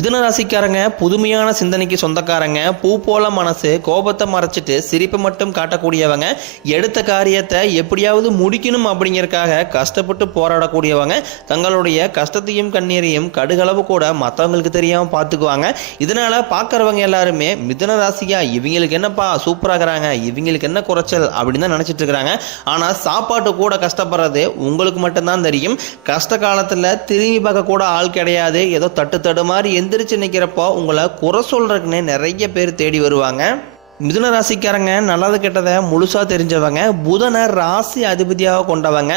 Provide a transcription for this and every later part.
மிதுன ராசிக்காரங்க புதுமையான சிந்தனைக்கு சொந்தக்காரங்க, பூ போல மனசு, கோபத்தை மறைச்சிட்டு சிரிப்பு மட்டும் காட்டக்கூடியவங்க, எடுத்த காரியத்தை எப்படியாவது முடிக்கணும் அப்படிங்கிறதுக்காக கஷ்டப்பட்டு போராடக்கூடியவங்க, தங்களுடைய கஷ்டத்தையும் கண்ணீரையும் கடுகளவு கூட மற்றவங்களுக்கு தெரியாமல் பார்த்துக்குவாங்க. இதனால பார்க்குறவங்க எல்லாருமே மிதுன ராசியா இவங்களுக்கு என்னப்பா சூப்பராகிறாங்க, இவங்களுக்கு என்ன குறைச்சல் அப்படின்னு தான் நினச்சிட்டு இருக்கிறாங்க. ஆனால் சாப்பாட்டு கூட கஷ்டப்படுறது உங்களுக்கு மட்டும்தான் தெரியும். கஷ்ட காலத்தில் திரும்பி பார்க்க கூட ஆள் கிடையாது. ஏதோ தட்டு மாதிரி எந்திரிச்சு நிற்கிறப்போ உங்களை குறை சொல்றதுக்குன்னு நிறைய பேர் தேடி வருவாங்க. மிதுன ராசிக்காரங்க நல்லது கெட்டதை முழுசாக தெரிஞ்சவங்க, புதனை ராசி அதிபதியாக கொண்டவங்க,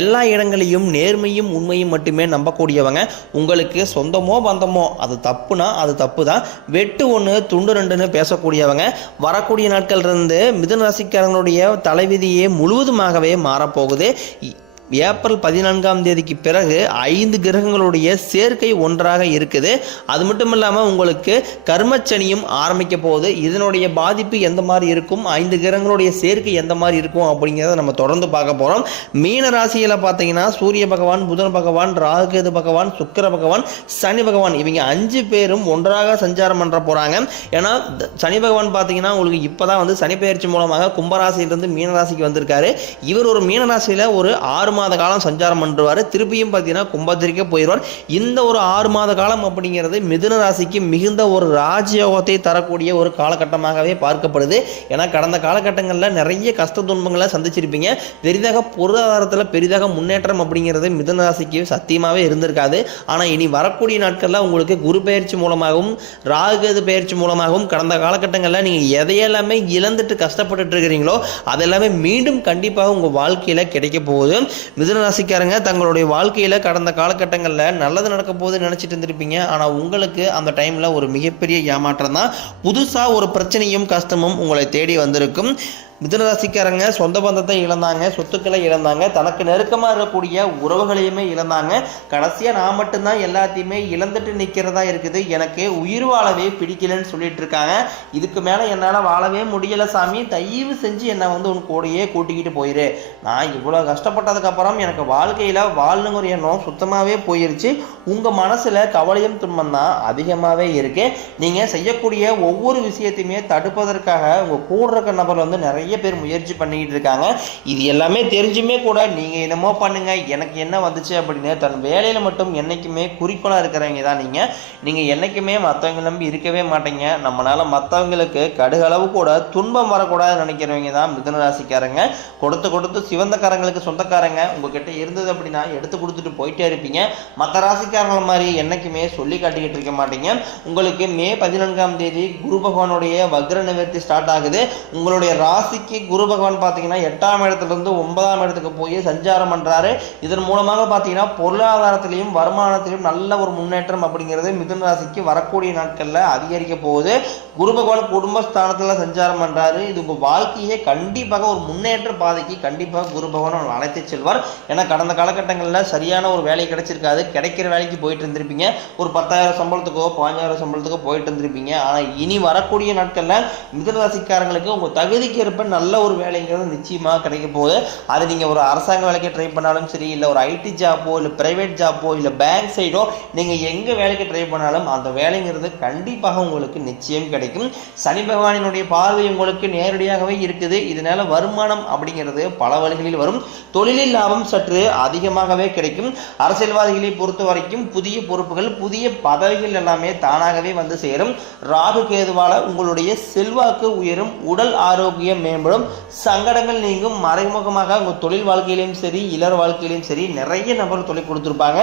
எல்லா இடங்களையும் நேர்மையும் உண்மையும் மட்டுமே நம்பக்கூடியவங்க. உங்களுக்கு சொந்தமோ பந்தமோ அது தப்புனா அது தப்பு தான், வெட்டு ஒன்று துண்டு ரெண்டுன்னு பேசக்கூடியவங்க. வரக்கூடிய நாட்கள் இருந்து மிதுன ராசிக்காரங்களுடைய தலைவிதியே முழுவதுமாகவே மாறப்போகுது. ஏப்ரல் 14ஆம் தேதிக்கு பிறகு 5 கிரகங்களுடைய சேர்க்கை ஒன்றாக இருக்குது. அது மட்டும் இல்லாமல் உங்களுக்கு கர்மச்சனியும் ஆரம்பிக்க போகுது. இதனுடைய பாதிப்பு எந்த மாதிரி இருக்கும், 5 கிரகங்களுடைய சேர்க்கை எந்த மாதிரி இருக்கும் அப்படிங்கிறத நம்ம தொடர்ந்து பார்க்க போகிறோம். மீன ராசியில் பார்த்தீங்கன்னா சூரிய பகவான், புதன் பகவான், ராகுகேது பகவான், சுக்கிர பகவான், சனி பகவான், இவங்க 5 பேரும் ஒன்றாக சஞ்சாரம் பண்ணுற போகிறாங்க. ஏன்னா சனி பகவான் பார்த்தீங்கன்னா உங்களுக்கு இப்போ தான் சனி பயிற்சி மூலமாக கும்பராசியிலிருந்து மீனராசிக்கு வந்திருக்காரு. இவர் ஒரு மீனராசியில் ஒரு 6 மாத காலம் சஞ்சாரம் பண்ணுவார். திருப்பியும் பார்த்தீங்கன்னா கும்பத்திற்கே போயிடுவார். இந்த ஒரு 6 மாத காலம் அப்படிங்கிறது மிதுன ராசிக்கு மிகுந்த ஒரு ராஜயோகத்தை தரக்கூடிய ஒரு காலகட்டமாகவே பார்க்கப்படுது. ஏன்னா கடந்த காலகட்டங்களில் நிறைய கஷ்ட துன்பங்களை சந்திச்சிருப்பீங்க. பெரிதாக பொருளாதாரத்தில் பெரிதாக முன்னேற்றம் அப்படிங்கிறது மிதுன ராசிக்கு சத்தியமாகவே இருந்திருக்காது. ஆனால் இனி வரக்கூடிய நாட்களில் உங்களுக்கு குரு பயிற்சி மூலமாகவும் ராகுகேது பயிற்சி மூலமாகவும் கடந்த காலகட்டங்களில் நீங்கள் எதையெல்லாமே இழந்துட்டு கஷ்டப்பட்டு இருக்கிறீங்களோ அதெல்லாமே மீண்டும் கண்டிப்பாக உங்கள் வாழ்க்கையில் கிடைக்க போகுது. மிதுன ராசிக்காரங்க தங்களுடைய வாழ்க்கையில் கடந்த காலகட்டங்களில் நல்லது நடக்க போது நினச்சிட்டு இருந்திருப்பீங்க. ஆனால் உங்களுக்கு அந்த டைமில் ஒரு மிகப்பெரிய ஏமாற்றம் தான். புதுசாக ஒரு பிரச்சனையும் கஷ்டமும் உங்களை தேடி வந்திருக்கும். மிதுன ராசிக்காரங்க சொந்த பந்தத்தை இழந்தாங்க, சொத்துக்களை இழந்தாங்க, தனக்கு நெருக்கமாக இருக்கக்கூடிய உறவுகளையுமே இழந்தாங்க. கடைசியாக நான் மட்டும்தான் எல்லாத்தையுமே இழந்துட்டு நிற்கிறதா இருக்குது, எனக்கு உயிர் வாழவே பிடிக்கலன்னு சொல்லிட்டு இருக்காங்க. இதுக்கு மேலே என்னால் வாழவே முடியலை சாமி, தயவு செஞ்சு என்னை உன் கூடையே கூட்டிக்கிட்டு போயிரு. நான் இவ்வளோ கஷ்டப்பட்டதுக்கப்புறம் எனக்கு வாழ்க்கையில் வாழணுங்கிற எண்ணம் சுத்தமாகவே போயிருச்சு. உங்கள் மனசில் கவலையும் துன்பம் தான் அதிகமாகவே இருக்குது. நீங்கள் செய்யக்கூடிய ஒவ்வொரு விஷயத்தையுமே தடுப்பதற்காக உங்கள் கூட இருக்க நபர் நிறைய பேர் முயற்சி பண்ணிக்கிட்டு இருக்காங்க. இது எல்லாமே தெரிஞ்சுமே கூட நீங்கள் என்னமோ பண்ணுங்க எனக்கு என்ன வந்துச்சு அப்படின்னு தன் வேலையில் மட்டும் என்றைக்குமே குறிக்கோளாக இருக்கிறவங்க தான் நீங்கள் என்றைக்குமே மற்றவங்க நம்பி இருக்கவே மாட்டீங்க. நம்மளால் மற்றவங்களுக்கு கடுகளவு கூட துன்பம் வரக்கூடாதுன்னு நினைக்கிறவங்க தான் மிதுன ராசிக்காரங்க. கொடுத்து சிவந்தக்காரங்களுக்கு சொந்தக்காரங்க உங்ககிட்ட இருந்தது அப்படின்னா எடுத்து கொடுத்துட்டு போயிட்டே இருப்பீங்க. மற்ற ராசிக்காரங்கள மாதிரி என்றைக்குமே சொல்லி காட்டிக்கிட்டு இருக்க மாட்டீங்க. உங்களுக்கு மே 14ஆம் தேதி குரு பகவானுடைய வக்ர நிவர்த்தி ஸ்டார்ட் ஆகுது. உங்களுடைய ராசிக்கு குரு பகவான் பார்த்தீங்கன்னா 8ஆம் இடத்துலேருந்து 9ஆம் இடத்துக்கு போய் சஞ்சாரம் பண்ணுறாரு. இதன் மூலமாக பார்த்தீங்கன்னா பொருளாதாரத்திலையும் வருமானத்திலையும் நல்ல ஒரு முன்னேற்றம் அப்படிங்கிறது மிதுன ராசிக்கு வரக்கூடிய நாட்களில் அதிகரிக்க போகுது. குரு பகவான் குடும்பஸ்தானத்தில் சஞ்சாரம் பண்ணுறாரு. இது உங்கள் வாழ்க்கையே கண்டிப்பாக ஒரு முன்னேற்ற பாதைக்கு கண்டிப்பாக குரு பகவான் அழைத்து செல்வார். ஏன்னா கடந்த காலகட்டங்களில் சரியான ஒரு வேலை கிடைச்சிருக்காது. கிடைக்கிற வேலைக்கு போயிட்டு இருந்திருப்பீங்க. ஒரு 10,000 சம்பளத்துக்கோ 15,000 சம்பளத்துக்கோ போயிட்டு இருந்திருப்பீங்க. ஆனால் இனி வரக்கூடிய நாட்களில் மிதுன ராசிக்காரங்களுக்கு உங்கள் தகுதிக்கு இருப்ப நல்ல ஒரு வேலைங்கிறது நிச்சயமாக கிடைக்க போகுது. அது நீங்கள் ஒரு அரசாங்க வேலைக்கு ட்ரை பண்ணாலும் சரி, இல்லை ஒரு ஐடி ஜாப்போ, இல்லை பிரைவேட் ஜாப்போ, இல்லை பேங்க் சைடோ, நீங்கள் எங்கே வேலைக்கு ட்ரை பண்ணாலும் அந்த வேலைங்கிறது கண்டிப்பாக உங்களுக்கு நிச்சயம் கிடைக்கும். சனி பகவானினுடைய பார்வை உங்களுக்கு நேரடியாகவே இருக்குது. இதனால வருமானம் அப்படிங்கிறது பல வழிகளில் வரும். தொழிலில் லாபம் சற்று அதிகமாகவே கிடைக்கும். அரசியல்வாதிகளை பொறுத்த வரைக்கும் புதிய பொறுப்புகள், புதிய பதவிகள் எல்லாமே தானாகவே வந்து சேரும். ராகு கேதுவால உங்களுடைய செல்வாக்கு உயரும், உடல் ஆரோக்கியம் மேம்படும், சங்கடங்கள் நீங்கும். மறைமுகமாக உங்கள் தொழில் வாழ்க்கையிலையும் சரி, இளர் வாழ்க்கையிலையும் சரி நிறைய நபர் தொழில் கொடுத்துருப்பாங்க.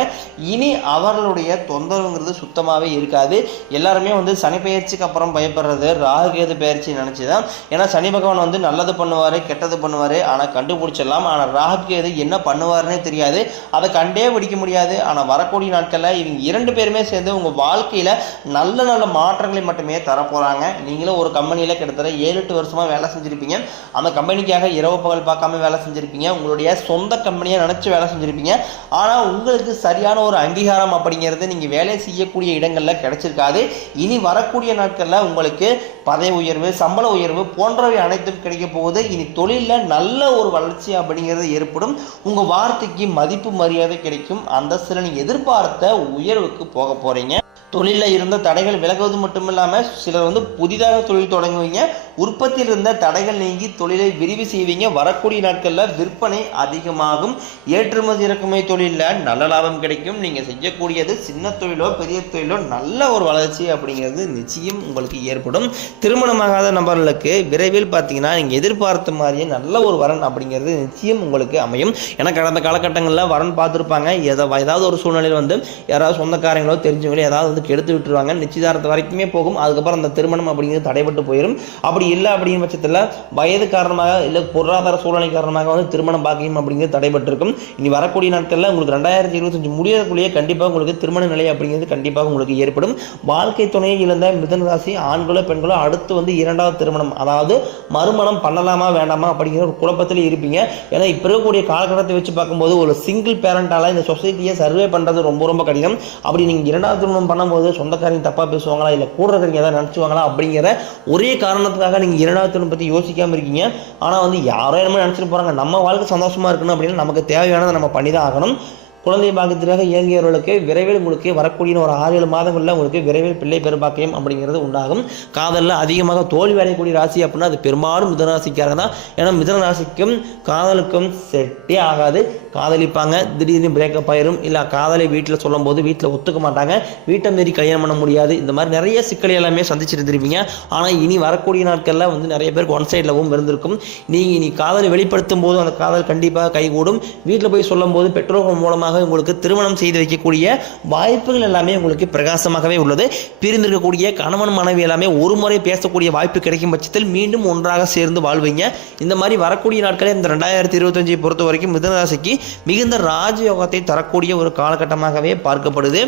இனி அவர்களுடைய தொந்தரவுங்கிறது சுத்தமாகவே இருக்காது. எல்லாருமே சனி பயிற்சிக்கு அப்புறம் பயப்படுறது ராகுகேது பயிற்சி நினச்சிதான். ஏன்னா சனி பகவான் நல்லது பண்ணுவார், கெட்டது பண்ணுவார், ஆனால் கண்டுபிடிச்சிடலாம். ஆனால் ராகுகேது என்ன பண்ணுவார்னே தெரியாது, அதை கண்டே பிடிக்க முடியாது. ஆனால் வரக்கூடிய நாட்களில் இவங்க 2 பேருமே சேர்ந்து உங்கள் வாழ்க்கையில் நல்ல நல்ல மாற்றங்களை மட்டுமே தரப்போகிறாங்க. நீங்களும் ஒரு கம்பெனியில் கிட்டத்தட்ட 7-8 வருஷமாக வேலை செஞ்சுருப்பீங்க. அந்த கம்பெனிக்காக இரவு பகல் பார்க்காம வேலை செஞ்சுருப்பீங்க. உங்களுடைய சொந்த கம்பெனியை நினச்சி வேலை செஞ்சுருப்பீங்க. ஆனால் உங்களுக்கு சரியான ஒரு அங்கீகாரம் அப்படிங்கிறது நீங்கள் வேலை செய்யக்கூடிய இடங்களில் கிடைச்சிருக்காது. இனி வரக்கூடிய நாட்களில் உங்களுக்கு பதவி உயர்வு, சம்பள உயர்வு போன்றவை அனைத்தும் கிடைக்க போகுது. இனி தொழிலில் நல்ல ஒரு வளர்ச்சி அப்படிங்கிறது ஏற்படும். உங்கள் வார்த்தைக்கு மதிப்பு மரியாதை கிடைக்கும். அந்த சில நீங்கள் எதிர்பார்த்த உயர்வுக்கு போக போகிறீங்க. தொழிலில் இருந்த தடைகள் விலகுவது மட்டும் இல்லாமல் சிலர் வந்து புதிதாக தொழில் தொடங்குவீங்க, உற்பத்தியில் இருந்த தடைகள் நீங்கி தொழிலை விரிவு செய்வீங்க. வரக்கூடிய நாட்களில் விற்பனை அதிகமாகும். ஏற்றுமதி இறக்குமதி தொழிலில் நல்ல லாபம் கிடைக்கும். நீங்கள் செய்யக்கூடியது சின்ன தொழிலோ பெரிய தொழிலோ நல்ல ஒரு வளர்ச்சி அப்படிங்கிறது நிச்சயம் உங்களுக்கு ஏற்படும். திருமணமாகாத நபர்களுக்கு விரைவில் பார்த்தீங்கன்னா நீங்கள் எதிர்பார்த்த மாதிரியே நல்ல ஒரு வரன் அப்படிங்கிறது நிச்சயம் உங்களுக்கு அமையும். ஏன்னா கடந்த காலகட்டங்களில் வரன் பார்த்துருப்பாங்க, ஏதாவது ஒரு சூழ்நிலையில் வந்து யாராவது சொந்தக்காரங்களோ தெரிஞ்சவங்களோ ஏதாவது கெடுத்து விட்டுருவாங்க. நிச்சயதார்த்தம் வரைக்குமே போகும். அதுக்கப்புறம் அந்த திருமணம் அப்படிங்கிறது தடைபட்டு போயிடும். அப்படி இல்லை அப்படிங்கிற பட்சத்தில் வயது காரணமாக இல்லை பொருளாதார சூழ்நிலை காரணமாக வந்து திருமணம் பாக்கியம் அப்படிங்கிறது தடைபட்டிருக்கும். இனி வரக்கூடிய நாட்களில் உங்களுக்கு 2025 முடியறதுக்குள்ளேயே கண்டிப்பாக உங்களுக்கு திருமண நிலை அப்படிங்கிறது கண்டிப்பாக உங்களுக்கு ஏற்படும். வாழ்க்கை துணையை இழந்த மிதுன ராசி ஆண்களோ பெண்களோ அடுத்து வந்து இரண்டாவது திருமணம், அதாவது மறுமணம் பண்ணலாமா வேண்டாமா அப்படிங்கிற ஒரு குழப்பத்தில் இருப்பீங்க. ஏன்னா இப்போ இருக்கக்கூடிய காலகட்டத்தை வச்சு பார்க்கும்போது ஒரு சிங்கிள் பேரண்டால இந்த சொசைட்டியை சர்வே பண்ணுறது ரொம்ப ரொம்ப கடினம். அப்படி நீங்கள் இரண்டாவது திருமணம் பண்ணும்போது சொந்தக்காரங்க தப்பா பேசுவாங்களா, இல்லை கூட இருக்கிறவங்க ஏதாவது நினச்சுவாங்களா அப்படிங்கிற ஒரே காரணத்துக்காக நீங்கள் இரண்டாவது திருமணம் பற்றி யோசிக்காமல் இருக்கீங்க. ஆனால் வந்து யாரோ என்ன நினச்சிட்டு போகிறாங்க, நம்ம வாழ்க்கை சந்தோஷமாக இருக்கணும் அப்படின்னா நமக்கு தேவையானதை நம்ம பண்ணி தான் ஆகணும். குழந்தை பாக்கியத்திற்காக இயங்கியவர்களுக்கு விரைவில் உங்களுக்கு வரக்கூடிய ஒரு 6-7 மாதங்களில் உங்களுக்கு விரைவில் பிள்ளை பெரும்பாக்கியம் அப்படிங்கிறது உண்டாகும். காதலில் அதிகமாக தோல்வி அடையக்கூடிய ராசி அப்படின்னா அது பெரும்பாலும் மிதுனராசிக்காக தான். ஏன்னா மிதுனராசிக்கும் காதலுக்கும் செட்டே ஆகாது. காதலிப்பாங்க, திடீர்னு பிரேக்கப் ஆயிரும், இல்லை காதலை வீட்டில் சொல்லும் போது வீட்டில் ஒத்துக்க மாட்டாங்க, வீட்டை மீறி கல்யாணம் பண்ண முடியாது. இந்த மாதிரி நிறைய சிக்கலை எல்லாமே சந்திச்சுட்டு இருந்திருப்பீங்க. ஆனால் இனி வரக்கூடிய நாட்களில் வந்து நிறைய பேருக்கு ஒன் சைட் லவ்வும் இருந்திருக்கும். நீங்கள் இனி காதலை வெளிப்படுத்தும் போது அந்த காதல் கண்டிப்பாக கைகூடும். வீட்டில் போய் சொல்லும் போது பெற்றோர்கள் மூலமாக உங்களுக்கு திருமணம் செய்து வைக்கக்கூடிய வாய்ப்புகள் எல்லாமே உங்களுக்கு பிரகாசமாகவே உள்ளது. பிரிந்திருக்கக்கூடிய கணவன் மனைவி எல்லாமே ஒரு முறை பேசக்கூடிய வாய்ப்பு கிடைக்கும் பட்சத்தில் மீண்டும் ஒன்றாக சேர்ந்து வாழ்வீங்க. இந்த மாதிரி வரக்கூடிய நாட்களில் இந்த 2025 பொறுத்த வரைக்கும் மிதுன ராசிக்கு மிகுந்த ராஜயோகத்தை தரக்கூடிய ஒரு காலகட்டமாகவே பார்க்கப்படுது.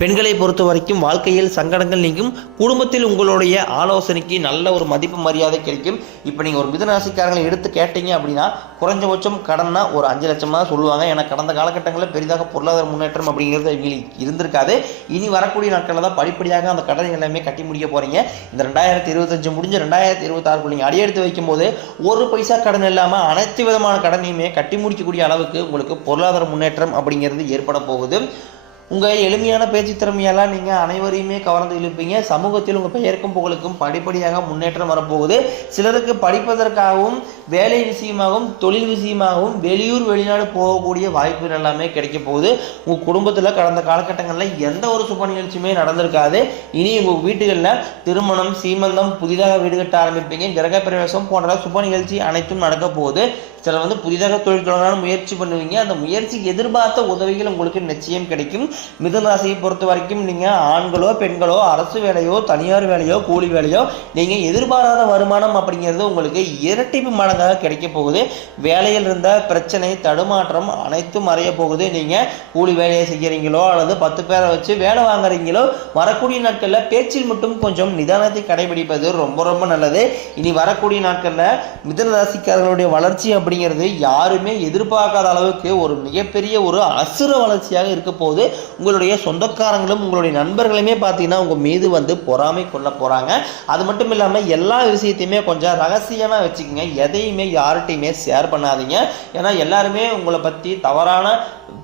பெண்களை பொறுத்த வரைக்கும் வாழ்க்கையில் சங்கடங்கள் நீங்கும். குடும்பத்தில் உங்களுடைய ஆலோசனைக்கு நல்ல ஒரு மதிப்பு மரியாதை கிடைக்கும். இப்போ நீங்கள் ஒரு மிதுன ராசிக்காரங்களை எடுத்து கேட்டீங்க அப்படின்னா குறைஞ்சபட்சம் கடன்னா ஒரு 5 லட்சமாக சொல்லுவாங்க. ஏன்னா கடந்த காலகட்டங்களில் பெரிதாக பொருளாதார முன்னேற்றம் அப்படிங்கிறது இவங்களுக்கு இருந்திருக்காது. இனி வரக்கூடிய நாட்களில் தான் படிப்படியாக அந்த கடனை எல்லாமே கட்டி முடிக்க போகிறீங்க. இந்த 2025 முடிஞ்ச 2026 நீங்கள் அடியெடுத்து வைக்கும்போது ஒரு பைசா கடன் இல்லாமல் அனைத்து விதமான கடனையுமே கட்டி முடிக்கக்கூடிய அளவுக்கு உங்களுக்கு பொருளாதார முன்னேற்றம் அப்படிங்கிறது ஏற்பட போகுது. உங்கள் எளிமையான பேச்சு திறமையெல்லாம் நீங்கள் அனைவரையுமே கவர்ந்து இழுப்பீங்க. சமூகத்தில் உங்கள் பெயருக்கும் புகழுக்கும் படிப்படியாக முன்னேற்றம் வரப்போகுது. சிலருக்கு படிப்பதற்காகவும் வேலை விஷயமாகவும் தொழில் விஷயமாகவும் வெளியூர் வெளிநாடு போகக்கூடிய வாய்ப்புகள் எல்லாமே கிடைக்க போகுது. உங்கள் குடும்பத்தில் கடந்த காலகட்டங்களில் எந்த ஒரு சுப நிகழ்ச்சியுமே நடந்திருக்காது. இனி உங்கள் வீடுகளில் திருமணம், சீமந்தம், புதிதாக வீடு கட்ட ஆரம்பிப்பீங்க. கிரக பிரவேசம் போன்ற சுப நிகழ்ச்சி அனைத்தும் நடக்க போகுது. சிலர் வந்து புதிதாக தொழில் தொடங்கலான முயற்சி பண்ணுவீங்க. அந்த முயற்சிக்கு எதிர்பார்த்த உதவிகள் உங்களுக்கு நிச்சயம் கிடைக்கும். மிதுன ராசியை பொறுத்த வரைக்கும் நீங்கள் ஆண்களோ பெண்களோ அரசு வேலையோ தனியார் வேலையோ கூலி வேலையோ நீங்கள் எதிர்பாராத வருமானம் அப்படிங்கிறது உங்களுக்கு இரட்டிப்பு மடங்காக கிடைக்க போகுது. வேலையில் இருந்த பிரச்சனை தடுமாற்றம் அனைத்தும் மறைய போகுது. நீங்கள் கூலி வேலையை செய்கிறீங்களோ அல்லது 10 பேரை வச்சு வேலை வாங்குறீங்களோ வரக்கூடிய நாட்களில் பேச்சில் மட்டும் கொஞ்சம் நிதானத்தை கடைபிடிப்பது ரொம்ப ரொம்ப நல்லது. இனி வரக்கூடிய நாட்களில் மிதுன ராசிக்காரர்களுடைய வளர்ச்சி அப்படிங்கிறது யாருமே எதிர்பார்க்காத அளவுக்கு ஒரு மிகப்பெரிய ஒரு அசுர வளர்ச்சியாக இருக்க போகுது. உங்களுடைய சொந்தக்காரங்களும் உங்களுடைய நண்பர்களுமே பார்த்தீங்கன்னா உங்கள் மீது வந்து பொறாமை கொள்ள போகிறாங்க. அது மட்டும் இல்லாமல் எல்லா விஷயத்தையுமே கொஞ்சம் ரகசியமாக வச்சுக்கோங்க. எதையுமே யார்கிட்டையுமே ஷேர் பண்ணாதீங்க. ஏன்னா எல்லாருமே உங்களை பற்றி தவறான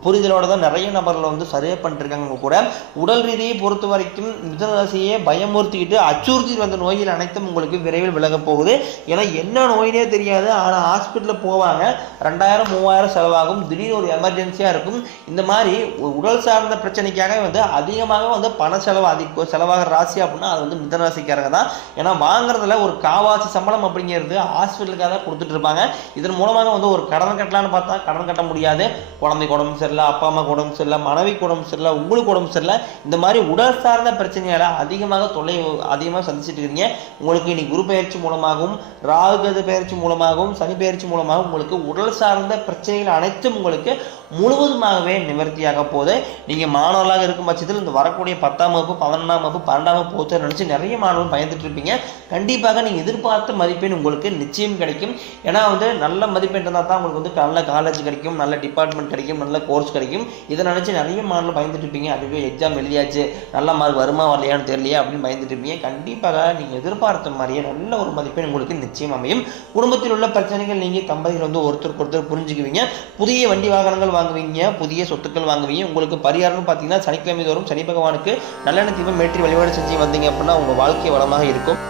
புரிதலோடு தான் நிறைய நபர்களை வந்து சரியாக பண்ணிட்டுருக்காங்க. கூட உடல் ரீதியை பொறுத்த வரைக்கும் மிதுன ராசியை பயமுறுத்திக்கிட்டு அச்சுறுத்தி வந்த நோய்கள் அனைத்தும் உங்களுக்கு விரைவில் விலக போகுது. ஏன்னா என்ன நோயினே தெரியாது, ஆனால் ஹாஸ்பிட்டலில் போவாங்க, 2000-3000 செலவாகும். திடீர்னு ஒரு எமர்ஜென்சியாக இருக்கும். இந்த மாதிரி உடல் சார்ந்த பிரச்சனைக்காக வந்து அதிகமாக வந்து பண செலவாகிற ராசி அப்படின்னா அது வந்து மிதுன ராசிக்காரங்க தான். ஏன்னா வாங்குறதுல ஒரு காவாசி சம்பளம் அப்படிங்கிறது ஹாஸ்பிட்டலுக்காக தான் கொடுத்துட்டு இருப்பாங்க. இதன் மூலமாக வந்து ஒரு கடன் கட்டலான்னு பார்த்தா கடன் கட்ட முடியாது. குழந்தைக்கு உடம்பு சரியில்லை, அப்பா அம்மாவுக்கு உடம்பு சரியில்லை, மனைவிக்கு உடம்பு சரியில்லை, உங்களுக்கு உடம்பு சரியில்லை, இந்த மாதிரி உடல் சார்ந்த பிரச்சனையால் அதிகமாக சந்திச்சுட்டு இருக்கீங்க. உங்களுக்கு இன்னைக்கு குரு பயிற்சி மூலமாகவும் ராகு பயிற்சி மூலமாகவும் சனி பயிற்சி மூலமாகவும் உங்களுக்கு உடல் சார்ந்த பிரச்சனைகள் அனைத்தும் உங்களுக்கு முழுவதுமாகவே நிவர்த்தியாக போகுது. நீங்கள் மாணவர்களாக இருக்கும் பட்சத்தில் இந்த வரக்கூடிய 10ஆம் வகுப்பு 11ஆம் வகுப்பு 12ஆம் வகுப்பு போச்சு நினச்சி நிறைய மாணவர்கள் பயந்துட்டு இருப்பீங்க. கண்டிப்பாக நீங்கள் எதிர்பார்த்த மதிப்பெண் உங்களுக்கு நிச்சயம் கிடைக்கும். ஏன்னா வந்து நல்ல மதிப்பெண் இருந்தால் தான் உங்களுக்கு வந்து நல்ல காலேஜ் கிடைக்கும், நல்ல டிபார்ட்மெண்ட் கிடைக்கும், நல்ல கோர்ஸ் கிடைக்கும். இதை நினச்சி நிறைய மாணவர்கள் பயந்துட்டு இருப்பீங்க. அதுவே எக்ஸாம் எழுதியாச்சு, நல்ல மார்க் வருமா வரலையான்னு தெரியலையா அப்படின்னு பயந்துட்டு இருப்பீங்க. கண்டிப்பாக நீங்கள் எதிர்பார்த்த மாதிரியே நல்ல ஒரு மதிப்பெண் உங்களுக்கு நிச்சயம் அமையும். குடும்பத்தில் உள்ள பிரச்சனைகள் நீங்கள் நண்பர்கள் வந்து ஒருத்தருக்கு ஒருத்தர் புரிஞ்சுக்குவீங்க. புதிய வண்டி வாகனங்கள் வாங்குவீங்க, புதிய சொத்துக்கள் வாங்குவீங்க. உங்களுக்கு பரிகாரம்னு பார்த்தீங்கன்னா சனிக்கிழமை தோறும் சனி பகவானுக்கு நல்லெண்ணெய் தீபம் ஏற்றி வழிபாடு செஞ்சு வந்தீங்க அப்படின்னா உங்கள் வாழ்க்கை வளமாக இருக்கும்.